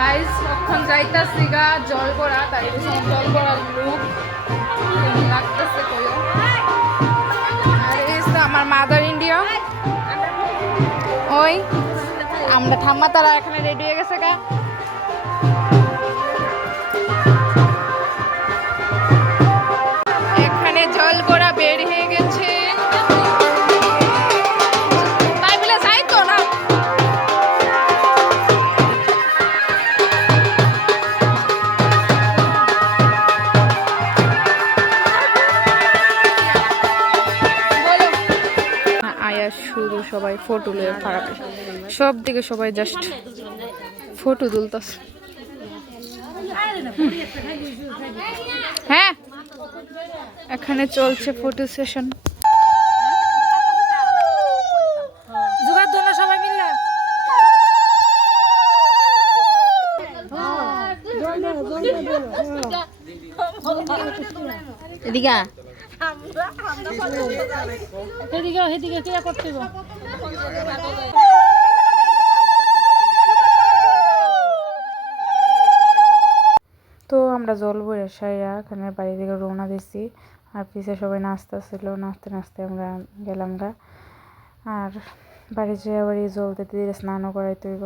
Guys এখন যাইতাছি গা জল পড়া তাই জল পড়ার লুক লাগতেছে কইও। আর এই তো আমার মাদার ইন্ডিয়া, ওই আমরা ঠাম্মা তারা এখানে রেডি হয়ে গেছে গা। এখানে জল পড়া বের হয়ে গেছে, তাই বলে যাই তো না। আয়া শুরু সবাই ফটো লয়ে ফাড়াতে, সব দিকে সবাই জাস্ট ফটো তুলতেছে। হ্যাঁ এখানে চলছে ফটো সেশন। সবাই মিললে এদিকে এদিকে কি করতে তো আমরা জল বয়ে সাইয়া এখানে বাড়ি থেকে রওনা দিছি। আর পিছে সবাই নাচতেছিল, নাচতে নাচতে আমরা গেলাম গা। আর বাড়ি যেয়ে আবার এই জল দিতে স্নানও করাইতে হইব।